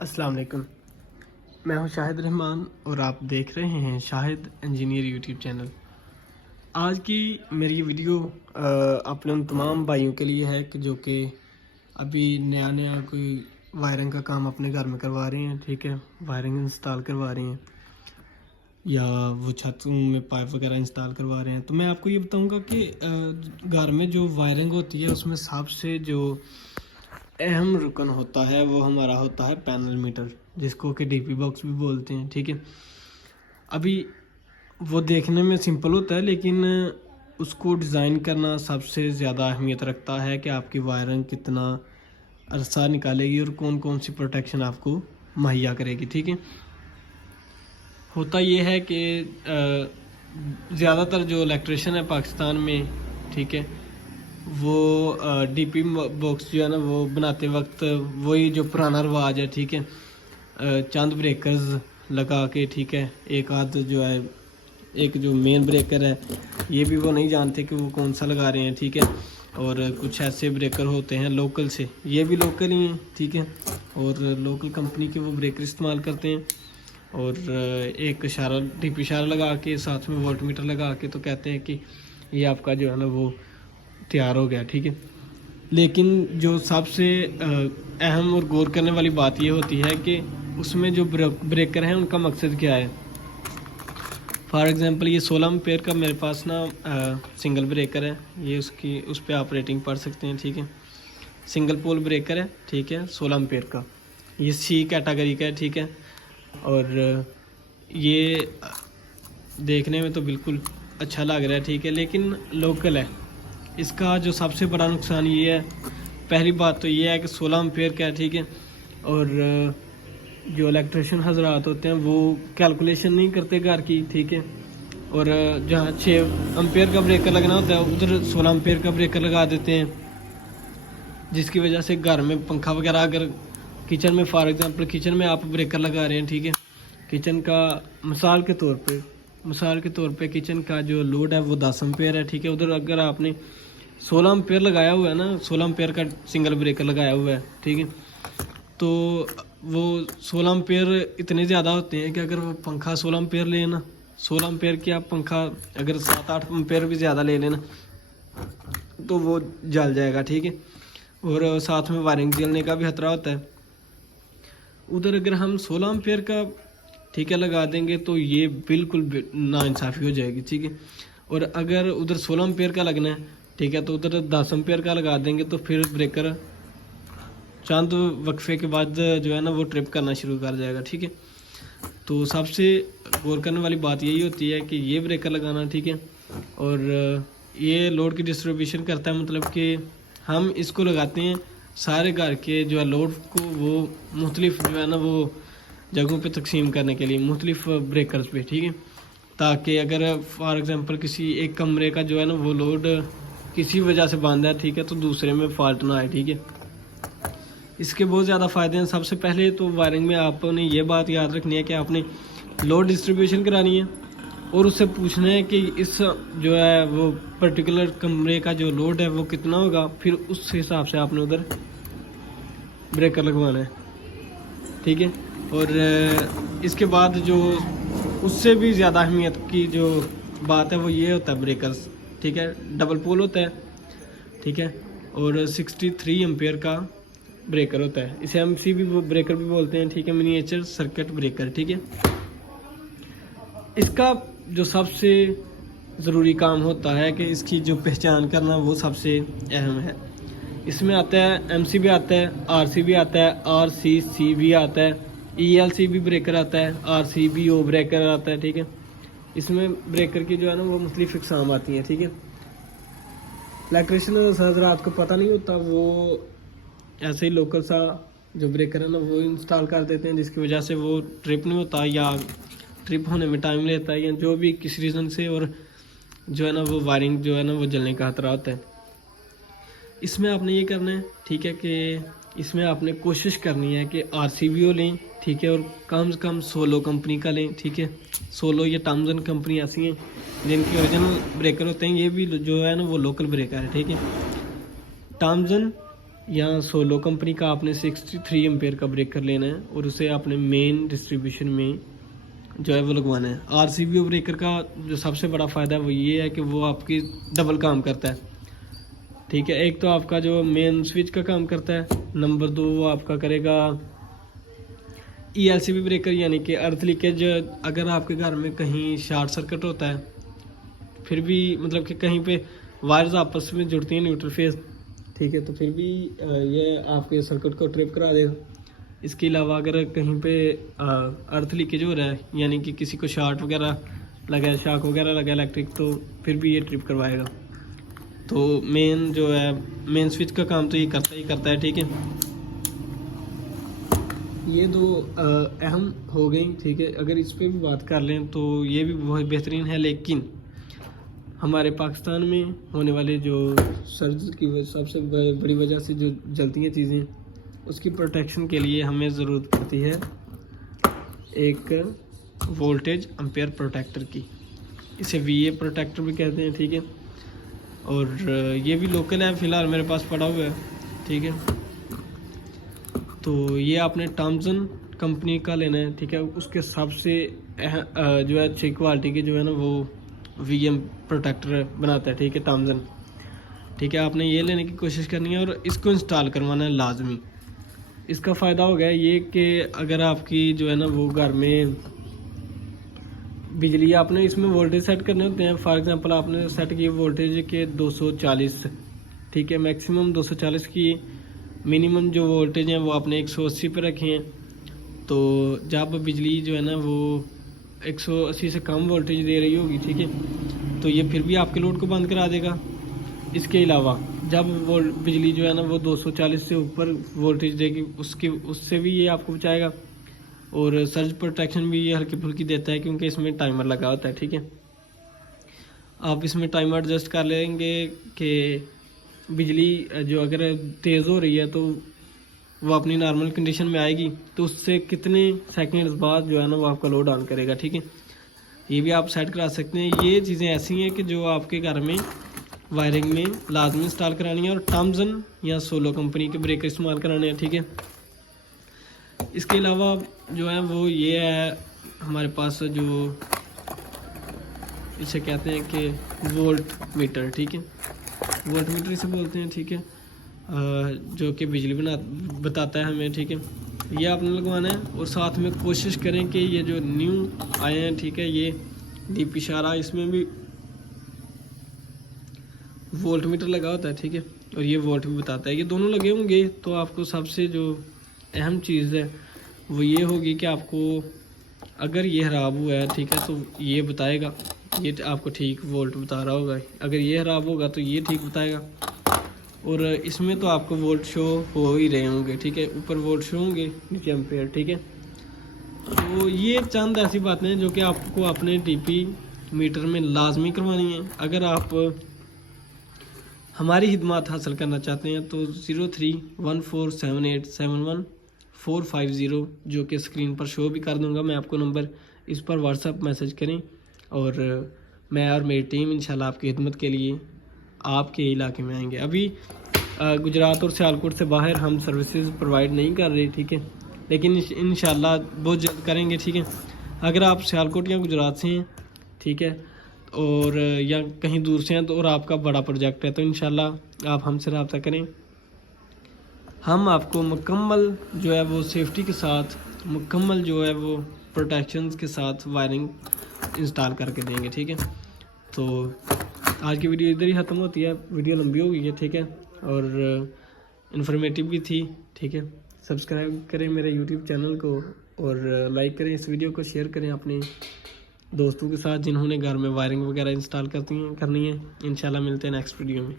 السلام علیکم، میں ہوں شاہد رحمان اور آپ دیکھ رہے ہیں شاہد انجینئر یوٹیوب چینل۔ آج کی میری یہ ویڈیو اپنے ان تمام بھائیوں کے لیے ہے کہ جو کہ ابھی نیا کوئی وائرنگ کا کام اپنے گھر میں کروا رہے ہیں، ٹھیک ہے، وائرنگ انسٹال کروا رہے ہیں یا وہ چھتوں میں پائپ وغیرہ انسٹال کروا رہے ہیں۔ تو میں آپ کو یہ بتاؤں گا کہ گھر میں جو وائرنگ ہوتی ہے اس میں سب سے جو اہم رکن ہوتا ہے وہ ہمارا ہوتا ہے پینل میٹر، جس کو کہ ڈی پی باکس بھی بولتے ہیں، ٹھیک ہے۔ ابھی وہ دیکھنے میں سمپل ہوتا ہے لیکن اس کو ڈیزائن کرنا سب سے زیادہ اہمیت رکھتا ہے کہ آپ کی وائرنگ کتنا عرصہ نکالے گی اور کون کون سی پروٹیکشن آپ کو مہیا کرے گی، ٹھیک ہے۔ ہوتا یہ ہے کہ زیادہ تر جو الیکٹریشین ہے پاکستان میں، ٹھیک ہے، وہ ڈی پی باکس جو ہے نا وہ بناتے وقت وہی جو پرانا رواج ہے، ٹھیک ہے، چند بریکرز لگا کے، ٹھیک ہے، ایک آدھ جو ہے ایک جو مین بریکر ہے یہ بھی وہ نہیں جانتے کہ وہ کون سا لگا رہے ہیں، ٹھیک ہے، اور کچھ ایسے بریکر ہوتے ہیں لوکل سے، یہ بھی لوکل ہی ہیں، ٹھیک ہے، اور لوکل کمپنی کے وہ بریکر استعمال کرتے ہیں اور ایک اشارہ ڈی پی اشارہ لگا کے ساتھ میں وولٹ میٹر لگا کے تو کہتے ہیں کہ یہ آپ کا جو ہے نا وہ تیار ہو گیا، ٹھیک ہے۔ لیکن جو سب سے اہم اور غور کرنے والی بات یہ ہوتی ہے کہ اس میں جو بریکر ہیں ان کا مقصد کیا ہے۔ فار ایگزامپل یہ 16 امپیئر کا میرے پاس نا سنگل بریکر ہے، یہ اس پہ آپ ریٹنگ پڑھ سکتے ہیں، ٹھیک ہے، سنگل پول بریکر ہے، ٹھیک ہے، 16 امپیئر کا، یہ سی کیٹاگری کا ہے، ٹھیک ہے، اور یہ دیکھنے میں تو بالکل اچھا لگ رہا ہے، ٹھیک ہے، لیکن لوکل ہے۔ اس کا جو سب سے بڑا نقصان یہ ہے، پہلی بات تو یہ ہے کہ 16 امپیئر کا ہے، ٹھیک ہے، اور جو الیکٹریشین حضرات ہوتے ہیں وہ کیلکولیشن نہیں کرتے گھر کی، ٹھیک ہے، اور جہاں 6 امپیئر کا بریکر لگنا ہوتا ہے ادھر 16 امپیئر کا بریکر لگا دیتے ہیں، جس کی وجہ سے گھر میں پنکھا وغیرہ اگر کچن میں فار ایگزامپل کچن میں آپ بریکر لگا رہے ہیں، ٹھیک ہے، کچن کا مثال کے طور پہ کچن کا جو لوڈ ہے وہ 10 امپیئر ہے، ٹھیک ہے، ادھر اگر آپ نے 16 امپیئر لگایا ہوا ہے نا، 16 امپیئر کا سنگل بریکر لگایا ہوا ہے، ٹھیک ہے، تو وہ 16 امپیئر اتنے زیادہ ہوتے ہیں کہ اگر وہ پنکھا 16 امپیئر لے نا، 16 امپیئر کی آپ پنکھا اگر 7-8 امپیئر بھی زیادہ لے لینا تو وہ جل جائے گا، ٹھیک ہے، اور ساتھ میں وائرنگ جلنے کا بھی خطرہ ہوتا ہے۔ ادھر اگر ہم 16 امپیئر کا، ٹھیک ہے، لگا دیں گے تو یہ بالکل ناانصافی ہو جائے گی، ٹھیک ہے، اور اگر ادھر 16 امپیئر کا لگنا ہے، ٹھیک ہے، تو ادھر 10 امپیئر کا لگا دیں گے تو پھر بریکر چند وقفے کے بعد جو ہے نا وہ ٹرپ کرنا شروع کر جائے گا، ٹھیک ہے۔ تو سب سے غور کرنے والی بات یہی ہوتی ہے کہ یہ بریکر لگانا، ٹھیک ہے، اور یہ لوڈ کی ڈسٹریبیوشن کرتا ہے، مطلب کہ ہم اس کو لگاتے ہیں سارے گھر کے جو ہے لوڈ کو وہ مختلف جو ہے نا وہ جگہوں پہ تقسیم کرنے کے لیے مختلف بریکرز پہ، ٹھیک ہے، تاکہ اگر فار ایگزامپل کسی ایک کمرے کا جو ہے نا وہ لوڈ کسی وجہ سے باندھا ہے، ٹھیک ہے، تو دوسرے میں فالٹ نہ آئے، ٹھیک ہے۔ اس کے بہت زیادہ فائدے ہیں۔ سب سے پہلے تو وائرنگ میں آپ نے یہ بات یاد رکھنی ہے کہ آپ نے لوڈ ڈسٹریبیوشن کرانی ہے اور اس سے پوچھنا ہے کہ اس جو ہے وہ پرٹیکولر کمرے کا جو لوڈ ہے وہ کتنا ہوگا، پھر اس حساب سے آپ نے ادھر بریکر لگوانا ہے، ٹھیک ہے، اور اس کے بعد جو اس سے بھی زیادہ اہمیت کی جو بات ہے وہ یہ ہوتا ہے بریکرز، ٹھیک ہے، ڈبل پول ہوتا ہے، ٹھیک ہے، اور 63 امپیئر کا بریکر ہوتا ہے، اسے ہم سی بھی بریکر بھی بولتے ہیں، ٹھیک ہے، منیچر سرکٹ بریکر، ٹھیک ہے۔ اس کا جو سب سے ضروری کام ہوتا ہے کہ اس کی جو پہچان کرنا وہ سب سے اہم ہے۔ اس میں آتا ہے ایم سی بھی آتا ہے، آر سی بھی آتا ہے، آر سی سی بھی آتا ہے، ای ایل سی بھی بریکر آتا ہے، R C B O breaker آتا ہے، ٹھیک ہے۔ اس میں بریکر کی جو ہے نا وہ مختلف اقسام آتی ہیں، ٹھیک ہے۔ الیکٹریشین حضرات کو پتہ نہیں ہوتا، وہ ایسے ہی لوکل سا جو بریکر ہے نا وہ انسٹال کر دیتے ہیں، جس کی وجہ سے وہ ٹرپ نہیں ہوتا یا ٹرپ ہونے میں ٹائم لیتا ہے یا جو بھی کسی ریزن سے، اور جو ہے نا وہ وائرنگ جو ہے نا وہ جلنے کا خطرہ ہوتا ہے۔ اس میں آپ نے یہ کرنا ہے، ٹھیک ہے، کہ اس میں آپ نے کوشش کرنی ہے کہ آر سی بی او لیں، ٹھیک ہے، اور کم سے کم سولو کمپنی کا لیں، ٹھیک ہے، سولو یا ٹامزن کمپنی ایسی ہیں جن کے اوریجنل بریکر ہوتے ہیں، یہ بھی جو ہے نا وہ لوکل بریکر ہے، ٹھیک ہے۔ ٹامزن یا سولو کمپنی کا آپ نے 63 ایمپیئر کا بریکر لینا ہے اور اسے آپ نے مین ڈسٹریبیوشن میں جو ہے وہ لگوانا ہے. RCBO بریکر کا جو سب سے بڑا فائدہ ہے وہ یہ ہے کہ وہ آپ کی ڈبل کام کرتا ہے, ٹھیک ہے. ایک تو آپ کا جو مین سوئچ کا کام کرتا ہے, نمبر 2 وہ آپ کا کرے گا ELCB بریکر, یعنی کہ ارتھ لیکیج. اگر آپ کے گھر میں کہیں شارٹ سرکٹ ہوتا ہے, پھر بھی مطلب کہ کہیں پہ وائرز آپس میں جڑتی ہیں نیوٹرل فیز, ٹھیک ہے, تو پھر بھی یہ آپ کے سرکٹ کو ٹرپ کرا دے گا. اس کے علاوہ اگر کہیں پہ ارتھ لیکیج ہو رہا ہے, یعنی کہ کسی کو شارٹ وغیرہ لگا ہے, شاک وغیرہ لگا ہے الیکٹرک, تو پھر بھی یہ ٹرپ کروائے گا. تو مین جو ہے مین سوئچ کا کام تو یہ کرتا ہے, ٹھیک ہے. یہ دو اہم ہو گئیں, ٹھیک ہے. اگر اس پہ بھی بات کر لیں تو یہ بھی بہت بہترین ہے, لیکن ہمارے پاکستان میں ہونے والے جو سرج کی سب سے بڑی وجہ سے جو جلتی ہیں چیزیں, اس کی پروٹیکشن کے لیے ہمیں ضرورت پڑتی ہے ایک وولٹیج امپیئر پروٹیکٹر کی. اسے VA پروٹیکٹر بھی کہتے ہیں, ٹھیک ہے. اور یہ بھی لوکل ہے, فی الحال میرے پاس پڑا ہوا ہے, ٹھیک ہے. تو یہ آپ نے ٹامزن کمپنی کا لینا ہے, ٹھیک ہے. اس کے سب سے جو ہے اچھی کوالٹی کے جو ہے نا وہ VM پروٹیکٹر بناتا ہے, ٹھیک ہے, ٹامزن, ٹھیک ہے. آپ نے یہ لینے کی کوشش کرنی ہے اور اس کو انسٹال کروانا ہے لازمی. اس کا فائدہ ہو گیا یہ کہ اگر آپ کی جو ہے نا وہ گھر میں بجلی, آپ نے اس میں وولٹیج سیٹ کرنے ہوتے ہیں. فار ایگزامپل آپ نے سیٹ کی وولٹیج کے 240, ٹھیک ہے, میکسیمم 240 کی. منیمم جو وولٹیج ہیں وہ آپ نے 180 پہ رکھے ہیں. تو جب بجلی جو ہے نا وہ 180 سے کم وولٹیج دے رہی ہوگی, ٹھیک ہے, تو یہ پھر بھی آپ کے لوڈ کو بند کرا دے گا. اس کے علاوہ جب وہ بجلی جو ہے نا وہ 240 سے اوپر وولٹیج دے گی, اس سے بھی یہ آپ کو بچائے گا. اور سرج پروٹیکشن بھی یہ ہلکی پھلکی دیتا ہے, کیونکہ اس میں ٹائمر لگا ہوتا ہے, ٹھیک ہے. آپ اس میں ٹائمر ایڈجسٹ کر لیں گے کہ بجلی جو اگر تیز ہو رہی ہے تو وہ اپنی نارمل کنڈیشن میں آئے گی, تو اس سے کتنے سیکنڈز بعد جو ہے نا وہ آپ کا لوڈ آن کرے گا, ٹھیک ہے. یہ بھی آپ سیٹ کرا سکتے ہیں. یہ چیزیں ایسی ہیں کہ جو آپ کے گھر میں وائرنگ میں لازمی انسٹال کرانی ہے, اور ٹامزن یا سولو کمپنی کے بریکر استعمال کرانے ہیں, ٹھیک ہے. اس کے علاوہ جو ہے وہ یہ ہے ہمارے پاس جو اسے کہتے ہیں کہ وولٹ میٹر, ٹھیک ہے, وولٹ میٹر اسے بولتے ہیں, ٹھیک ہے, جو کہ بجلی بتاتا ہے ہمیں, ٹھیک ہے. یہ آپ نے لگوانا ہے. اور ساتھ میں کوشش کریں کہ یہ جو نیو آئے ہیں, ٹھیک ہے, یہ ڈیپ اشارہ, اس میں بھی وولٹ میٹر لگا ہوتا ہے, ٹھیک ہے, اور یہ وولٹ بھی بتاتا ہے. یہ دونوں لگے ہوں گے تو آپ کو سب سے جو اہم چیز ہے وہ یہ ہوگی کہ آپ کو اگر یہ خراب ہوا ہے, ٹھیک ہے, تو یہ بتائے گا, یہ آپ کو ٹھیک وولٹ بتا رہا ہوگا. اگر یہ خراب ہوگا تو یہ ٹھیک بتائے گا. اور اس میں تو آپ کو وولٹ شو ہو ہی رہے ہوں گے, ٹھیک ہے, اوپر وولٹ شو ہوں گے, نیچے ایمپیئر, ٹھیک ہے. تو یہ چند ایسی باتیں ہیں جو کہ آپ کو اپنے DP میٹر میں لازمی کروانی ہیں. اگر آپ ہماری خدمات حاصل کرنا چاہتے ہیں تو 03147871 جو کہ اسکرین پر شو بھی کر دوں گا میں آپ کو نمبر, اس پر واٹس ایپ میسج کریں, اور میں اور میری ٹیم انشاءاللہ آپ کی خدمت کے لیے آپ کے علاقے میں آئیں گے. ابھی گجرات اور سیالکوٹ سے باہر ہم سروسز پرووائڈ نہیں کر رہے, ٹھیک ہے, لیکن انشاءاللہ بہت جلد کریں گے, ٹھیک ہے. اگر آپ سیالکوٹ یا گجرات سے ہیں, ٹھیک ہے, اور یا کہیں دور سے ہیں تو اور آپ کا بڑا پروجیکٹ ہے, تو انشاءاللہ آپ ہم سے رابطہ کریں. ہم آپ کو مکمل جو ہے وہ سیفٹی کے ساتھ, مکمل جو ہے وہ پروٹیکشنز کے ساتھ وائرنگ انسٹال کر کے دیں گے, ٹھیک ہے. تو آج کی ویڈیو ادھر ہی ختم ہوتی ہے. ویڈیو لمبی ہو گئی ہے, ٹھیک ہے, اور انفارمیٹیو بھی تھی, ٹھیک ہے. سبسکرائب کریں میرے YouTube چینل کو, اور لائک کریں اس ویڈیو کو, شیئر کریں اپنے دوستوں کے ساتھ جنہوں نے گھر میں وائرنگ وغیرہ انسٹال کرنی ہے. انشاءاللہ ملتے ہیں نیکسٹ ویڈیو میں.